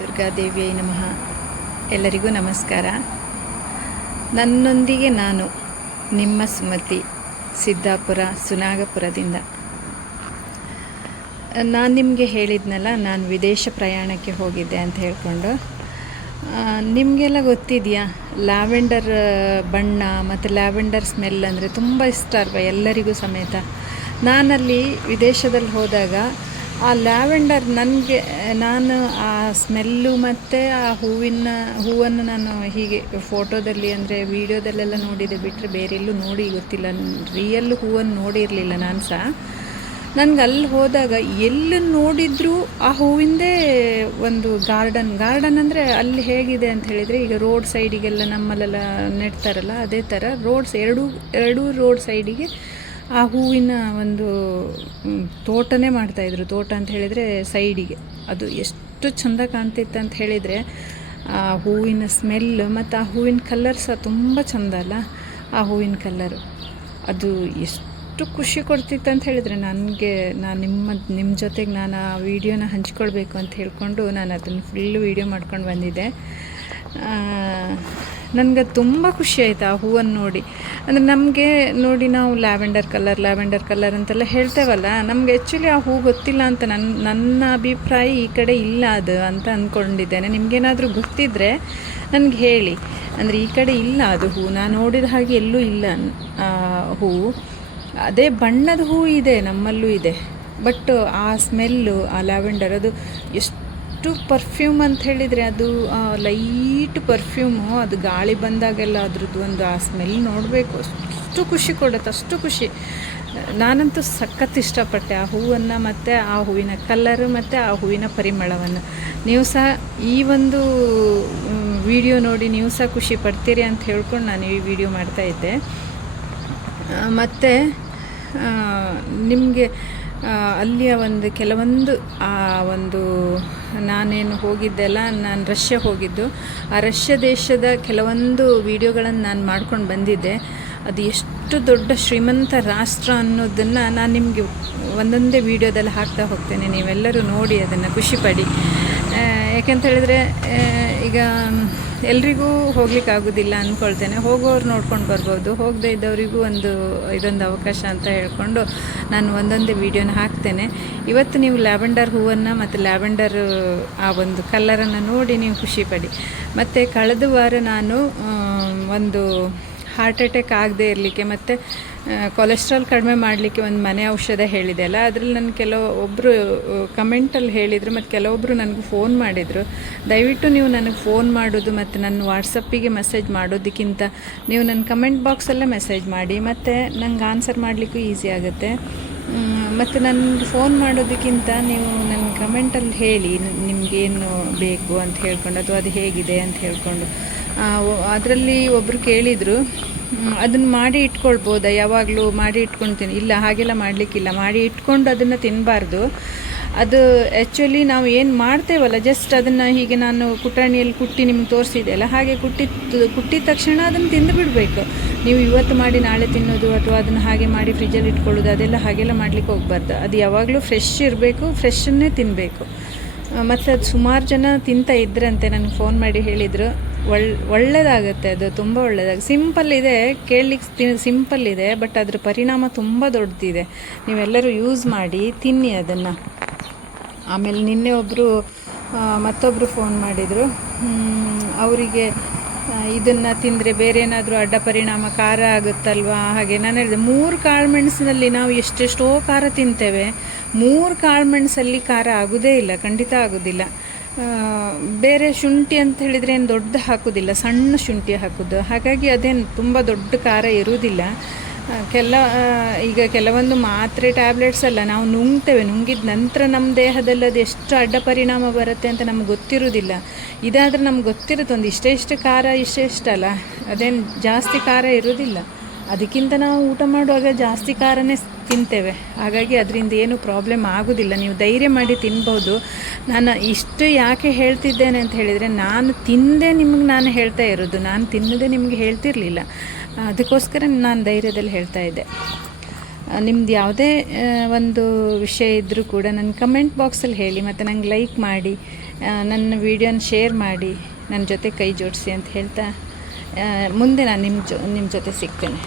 ದುರ್ಗಾದೇವಿಯೈ ನಮಃ. ಎಲ್ಲರಿಗೂ ನಮಸ್ಕಾರ. ನನ್ನೊಂದಿಗೆ ನಾನು ನಿಮ್ಮ ಸುಮತಿ, ಸಿದ್ದಾಪುರ ಸುನಾಗಪುರದಿಂದ. ನಾನು ನಿಮಗೆ ಹೇಳಿದ್ನಲ್ಲ, ನಾನು ವಿದೇಶ ಪ್ರಯಾಣಕ್ಕೆ ಹೋಗಿದ್ದೆ ಅಂತ ಹೇಳ್ಕೊಂಡು. ನಿಮಗೆಲ್ಲ ಗೊತ್ತಿದೆಯಾ, ಲ್ಯಾವೆಂಡರ್ ಬಣ್ಣ ಮತ್ತು ಲ್ಯಾವೆಂಡರ್ ಸ್ಮೆಲ್ ಅಂದರೆ ತುಂಬ ಇಷ್ಟ ಅಲ್ವ ಎಲ್ಲರಿಗೂ ಸಮೇತ. ನಾನಲ್ಲಿ ವಿದೇಶದಲ್ಲಿ ಹೋದಾಗ ಆ ಲ್ಯಾವೆಂಡರ್ ನಾನು ಆ ಸ್ಮೆಲ್ಲು ಮತ್ತು ಆ ಹೂವನ್ನು ನಾನು ಹೀಗೆ ಫೋಟೋದಲ್ಲಿ ಅಂದರೆ ವೀಡಿಯೋದಲ್ಲೆಲ್ಲ ನೋಡಿದೆ ಬಿಟ್ಟರೆ ಬೇರೆ ಎಲ್ಲೂ ನೋಡಿ ಗೊತ್ತಿಲ್ಲ. ರಿಯಲ್ ಹೂವನ್ನು ನೋಡಿರಲಿಲ್ಲ ನಾನು ಸಹ. ನನಗೆ ಅಲ್ಲಿ ಹೋದಾಗ ಎಲ್ಲಿ ನೋಡಿದರೂ ಆ ಹೂವಿಂದೇ ಒಂದು ಗಾರ್ಡನ್ ಅಂದರೆ ಅಲ್ಲಿ ಹೇಗಿದೆ ಅಂತ ಹೇಳಿದರೆ, ಈಗ ರೋಡ್ ಸೈಡಿಗೆಲ್ಲ ನಮ್ಮಲ್ಲೆಲ್ಲ ನೆಡ್ತಾರಲ್ಲ ಅದೇ ಥರ ಎರಡೂ ರೋಡ್ ಸೈಡಿಗೆ ಆ ಹೂವಿನ ಒಂದು ತೋಟನೇ ಮಾಡ್ತಾಯಿದ್ರು. ತೋಟ ಅಂತ ಹೇಳಿದರೆ ಸೈಡಿಗೆ ಅದು ಎಷ್ಟು ಚೆಂದ ಕಾಣ್ತಿತ್ತು ಅಂತ ಹೇಳಿದರೆ, ಆ ಹೂವಿನ ಸ್ಮೆಲ್ ಮತ್ತು ಆ ಹೂವಿನ ಕಲರ್ ಸಹ ತುಂಬ ಚೆಂದ ಅಲ್ಲ. ಆ ಹೂವಿನ ಕಲ್ಲರು ಅದು ಎಷ್ಟು ಖುಷಿ ಕೊಡ್ತಿತ್ತು ಅಂತ ಹೇಳಿದರೆ, ನಾನು ನಿಮ್ಮ ಜೊತೆಗೆ ನಾನು ಆ ವಿಡಿಯೋನ ಹಂಚ್ಕೊಳ್ಬೇಕು ಅಂತ ಹೇಳ್ಕೊಂಡು ನಾನು ಅದನ್ನು ಫುಲ್ಲು ವೀಡಿಯೋ ಮಾಡ್ಕೊಂಡು ಬಂದಿದ್ದೆ. ನನಗೆ ತುಂಬ ಖುಷಿ ಆಯಿತು ಆ ಹೂವನ್ನು ನೋಡಿ. ಅಂದರೆ ನಮಗೆ ನೋಡಿ, ನಾವು ಲ್ಯಾವೆಂಡರ್ ಕಲರ್ ಅಂತೆಲ್ಲ ಹೇಳ್ತೇವಲ್ಲ, ನಮಗೆ ಆ್ಯಕ್ಚುಲಿ ಆ ಹೂ ಗೊತ್ತಿಲ್ಲ ಅಂತ ನನ್ನ ಅಭಿಪ್ರಾಯ ಈ ಕಡೆ ಇಲ್ಲ ಅದು ಅಂತ ಅಂದ್ಕೊಂಡಿದ್ದೇನೆ. ನಿಮಗೇನಾದರೂ ಗೊತ್ತಿದ್ದರೆ ನನಗೆ ಹೇಳಿ. ಅಂದರೆ ಈ ಕಡೆ ಇಲ್ಲ ಅದು ಹೂ, ನಾನು ನೋಡಿದ ಹಾಗೆ ಎಲ್ಲೂ ಇಲ್ಲ ಹೂ. ಅದೇ ಬಣ್ಣದ ಹೂ ಇದೆ, ನಮ್ಮಲ್ಲೂ ಇದೆ. ಬಟ್ ಆ ಸ್ಮೆಲ್ಲು, ಆ ಲ್ಯಾವೆಂಡರ್ ಅದು ಎಷ್ಟು ಪರ್ಫ್ಯೂಮ್ ಅಂತ ಹೇಳಿದರೆ, ಅದು ಲೈಟ್ ಪರ್ಫ್ಯೂಮು. ಅದು ಗಾಳಿ ಬಂದಾಗೆಲ್ಲ ಅದ್ರದ್ದು ಒಂದು ಆ ಸ್ಮೆಲ್ ನೋಡಬೇಕು, ಅಷ್ಟು ಖುಷಿ ಕೊಡುತ್ತೆ, ಅಷ್ಟು ಖುಷಿ. ನಾನಂತೂ ಸಖತ್ ಇಷ್ಟಪಟ್ಟೆ ಆ ಹೂವನ್ನು ಮತ್ತು ಆ ಹೂವಿನ ಕಲರು ಮತ್ತು ಆ ಹೂವಿನ ಪರಿಮಳವನ್ನು. ನೀವು ಸಹ ಈ ಒಂದು ವಿಡಿಯೋ ನೋಡಿ ನೀವು ಸಹ ಖುಷಿ ಪಡ್ತೀರಿ ಅಂತ ಹೇಳ್ಕೊಂಡು ನಾನು ಈ ವಿಡಿಯೋ ಮಾಡ್ತಾಯಿದ್ದೆ. ಮತ್ತು ನಿಮಗೆ ಅಲ್ಲಿಯ ಕೆಲವೊಂದು ನಾನೇನು ಹೋಗಿದ್ದೆಲ್ಲ, ನಾನು ರಷ್ಯಾ ಹೋಗಿದ್ದು. ಆ ರಷ್ಯಾ ದೇಶದ ಕೆಲವೊಂದು ವಿಡಿಯೋಗಳನ್ನು ನಾನು ಮಾಡ್ಕೊಂಡು ಬಂದಿದ್ದೆ. ಅದು ಎಷ್ಟು ದೊಡ್ಡ ಶ್ರೀಮಂತ ರಾಷ್ಟ್ರ ಅನ್ನೋದನ್ನು ನಾನು ನಿಮಗೆ ಒಂದೊಂದೇ ವಿಡಿಯೋದಲ್ಲಿ ಹಾಕ್ತಾ ಹೋಗ್ತೇನೆ. ನೀವೆಲ್ಲರೂ ನೋಡಿ ಅದನ್ನು ಖುಷಿಪಡಿ. ಯಾಕೆಂತ ಹೇಳಿದರೆ, ಈಗ ಎಲ್ರಿಗೂ ಹೋಗ್ಲಿಕ್ಕಾಗೋದಿಲ್ಲ ಅಂದ್ಕೊಳ್ತೇನೆ. ಹೋಗೋರು ನೋಡ್ಕೊಂಡು ಬರ್ಬೋದು, ಹೋಗದೇ ಇದ್ದವರಿಗೂ ಇದೊಂದು ಅವಕಾಶ ಅಂತ ಹೇಳ್ಕೊಂಡು ನಾನು ಒಂದೊಂದೇ ವೀಡಿಯೋನ ಹಾಕ್ತೇನೆ. ಇವತ್ತು ನೀವು ಲ್ಯಾವೆಂಡರ್ ಹೂವನ್ನು ಮತ್ತು ಲ್ಯಾವೆಂಡರ್ ಆ ಒಂದು ಕಲರನ್ನು ನೋಡಿ ನೀವು ಖುಷಿಪಡಿ. ಮತ್ತು ಕಳೆದ ವಾರ ನಾನು ಒಂದು ಹಾರ್ಟ್ ಅಟ್ಯಾಕ್ ಆಗದೆ ಇರಲಿಕ್ಕೆ ಮತ್ತು ಕೊಲೆಸ್ಟ್ರಾಲ್ ಕಡಿಮೆ ಮಾಡಲಿಕ್ಕೆ ಒಂದು ಮನೆ ಔಷಧ ಹೇಳಿದೆ ಅಲ್ಲ, ಅದರಲ್ಲಿ ನಾನು ಕೆಲವೊಬ್ಬರು ಕಮೆಂಟಲ್ಲಿ ಹೇಳಿದರು ಮತ್ತು ಕೆಲವೊಬ್ಬರು ನನಗೆ ಫೋನ್ ಮಾಡಿದರು. ದಯವಿಟ್ಟು ನೀವು ನನಗೆ ಫೋನ್ ಮಾಡೋದು ಮತ್ತು ನನ್ನ ವಾಟ್ಸಪ್ಪಿಗೆ ಮೆಸೇಜ್ ಮಾಡೋದಕ್ಕಿಂತ ನೀವು ನನ್ನ ಕಮೆಂಟ್ ಬಾಕ್ಸಲ್ಲೇ ಮೆಸೇಜ್ ಮಾಡಿ, ಮತ್ತು ನಂಗೆ ಆನ್ಸರ್ ಮಾಡಲಿಕ್ಕೂ ಈಸಿ ಆಗುತ್ತೆ. ಮತ್ತು ನನಗೆ ಫೋನ್ ಮಾಡೋದಕ್ಕಿಂತ ನೀವು ನನ್ನ ಕಮೆಂಟಲ್ಲಿ ಹೇಳಿ ನಿಮಗೇನು ಬೇಕು ಅಂತ ಹೇಳ್ಕೊಂಡು, ಅಥವಾ ಅದು ಹೇಗಿದೆ ಅಂತ ಹೇಳ್ಕೊಂಡು. ಅದರಲ್ಲಿ ಒಬ್ಬರು ಕೇಳಿದರು, ಅದನ್ನು ಮಾಡಿ ಇಟ್ಕೊಳ್ಬೋದಾ, ಯಾವಾಗಲೂ ಮಾಡಿ ಇಟ್ಕೊಳ್ತೀನಿ. ಇಲ್ಲ, ಹಾಗೆಲ್ಲ ಮಾಡಲಿಕ್ಕಿಲ್ಲ. ಮಾಡಿ ಇಟ್ಕೊಂಡು ಅದನ್ನು ತಿನ್ನಬಾರ್ದು. ಅದು ಆ್ಯಕ್ಚುಲಿ ನಾವು ಏನು ಮಾಡ್ತೇವಲ್ಲ, ಜಸ್ಟ್ ಅದನ್ನು ಹೀಗೆ ನಾನು ಕುಟಾಣಿಯಲ್ಲಿ ಕುಟ್ಟಿ ನಿಮ್ಗೆ ತೋರಿಸಿದೆ ಅಲ್ಲ, ಹಾಗೆ ಕುಟ್ಟಿದ ತಕ್ಷಣ ಅದನ್ನು ತಿಂದು ಬಿಡಬೇಕು. ನೀವು ಇವತ್ತು ಮಾಡಿ ನಾಳೆ ತಿನ್ನೋದು ಅಥವಾ ಅದನ್ನು ಹಾಗೆ ಮಾಡಿ ಫ್ರಿಜ್ಜಲ್ಲಿ ಇಟ್ಕೊಳ್ಳೋದು, ಅದೆಲ್ಲ ಹಾಗೆಲ್ಲ ಮಾಡಲಿಕ್ಕೆ ಹೋಗಬಾರ್ದು. ಅದು ಯಾವಾಗಲೂ ಫ್ರೆಶ್ ಇರಬೇಕು, ಫ್ರೆಶನ್ನೇ ತಿನ್ನಬೇಕು. ಮತ್ತು ಅದು ಸುಮಾರು ಜನ ತಿಂತ ಇದ್ರಂತೆ, ನನಗೆ ಫೋನ್ ಮಾಡಿ ಹೇಳಿದರು. ಒಳ್ಳೆಯದಾಗುತ್ತೆ, ಅದು ತುಂಬ ಒಳ್ಳೆಯದಾಗುತ್ತೆ. ಸಿಂಪಲ್ ಇದೆ, ಕೇಳಲಿಕ್ಕೆ ಸಿಂಪಲ್ ಇದೆ, ಬಟ್ ಅದ್ರ ಪರಿಣಾಮ ತುಂಬ ದೊಡ್ಡದಿದೆ. ನೀವೆಲ್ಲರೂ ಯೂಸ್ ಮಾಡಿ ತಿನ್ನಿ ಅದನ್ನು. ಆಮೇಲೆ ನಿನ್ನೆ ಮತ್ತೊಬ್ಬರು ಫೋನ್ ಮಾಡಿದರು. ಅವರಿಗೆ ಇದನ್ನು ತಿಂದರೆ ಬೇರೆ ಏನಾದರೂ ಅಡ್ಡ ಪರಿಣಾಮ, ಖಾರ ಆಗುತ್ತಲ್ವಾ ಹಾಗೆ. ನಾನು ಹೇಳಿದೆ, 3 ಕಾಳು ಮೆಣಸಿನಲ್ಲಿ ನಾವು ಎಷ್ಟೆಷ್ಟೋ ಖಾರ ತಿಂತೇವೆ. 3 ಕಾಳು ಮೆಣಸಲ್ಲಿ ಖಾರ ಆಗೋದೇ ಇಲ್ಲ, ಖಂಡಿತ ಆಗೋದಿಲ್ಲ. ಬೇರೆ ಶುಂಠಿ ಅಂತ ಹೇಳಿದರೆ ಏನು ದೊಡ್ಡ ಹಾಕೋದಿಲ್ಲ, ಸಣ್ಣ ಶುಂಠಿ ಹಾಕೋದು. ಹಾಗಾಗಿ ಅದೇನು ತುಂಬ ದೊಡ್ಡ ಖಾರ ಇರುವುದಿಲ್ಲ. ಈಗ ಕೆಲವೊಂದು ಮಾತ್ರೆ ಟ್ಯಾಬ್ಲೆಟ್ಸ್ ಎಲ್ಲ ನಾವು ನುಂಗಿದ ನಂತರ ನಮ್ಮ ದೇಹದಲ್ಲಿ ಅದು ಎಷ್ಟು ಅಡ್ಡ ಪರಿಣಾಮ ಬರುತ್ತೆ ಅಂತ ನಮ್ಗೆ ಗೊತ್ತಿರೋದಿಲ್ಲ. ಇದಾದರೆ ನಮ್ಗೆ ಗೊತ್ತಿರುತ್ತೆ, ಒಂದು ಇಷ್ಟೇ ಖಾರ ಇಷ್ಟಲ್ಲ, ಅದೇನು ಜಾಸ್ತಿ ಖಾರ ಇರೋದಿಲ್ಲ. ಅದಕ್ಕಿಂತ ನಾವು ಊಟ ಮಾಡುವಾಗ ಜಾಸ್ತಿ ಖಾರನೇ ತಿಂತೇವೆ. ಹಾಗಾಗಿ ಅದರಿಂದ ಏನು ಪ್ರಾಬ್ಲಮ್ ಆಗೋದಿಲ್ಲ, ನೀವು ಧೈರ್ಯ ಮಾಡಿ ತಿನ್ಬೋದು. ನಾನು ಇಷ್ಟು ಯಾಕೆ ಹೇಳ್ತಿದ್ದೇನೆ ಅಂತ ಹೇಳಿದರೆ, ನಾನು ತಿಂದೇ ನಿಮಗೆ ನಾನು ಹೇಳ್ತಾ ಇರೋದು, ನಾನು ತಿನ್ನೋದೇ ನಿಮಗೆ ಹೇಳ್ತಿರಲಿಲ್ಲ. ಅದಕ್ಕೋಸ್ಕರ ನಾನು ಧೈರ್ಯದಲ್ಲಿ ಹೇಳ್ತಾ ಇದ್ದೆ. ನಿಮ್ದು ಯಾವುದೇ ಒಂದು ವಿಷಯ ಇದ್ದರೂ ಕೂಡ ನನ್ನ ಕಮೆಂಟ್ ಬಾಕ್ಸಲ್ಲಿ ಹೇಳಿ, ಮತ್ತು ನಂಗೆ ಲೈಕ್ ಮಾಡಿ. ನನ್ನ ವಿಡಿಯೋನ ಶೇರ್ ಮಾಡಿ ನನ್ನ ಜೊತೆ ಕೈ ಜೋಡಿಸಿ ಅಂತ ಹೇಳ್ತಾ ಮುಂದೆ ನಾನು ನಿಮ್ಮ ಜೊತೆ ಸಿಗ್ತೇನೆ.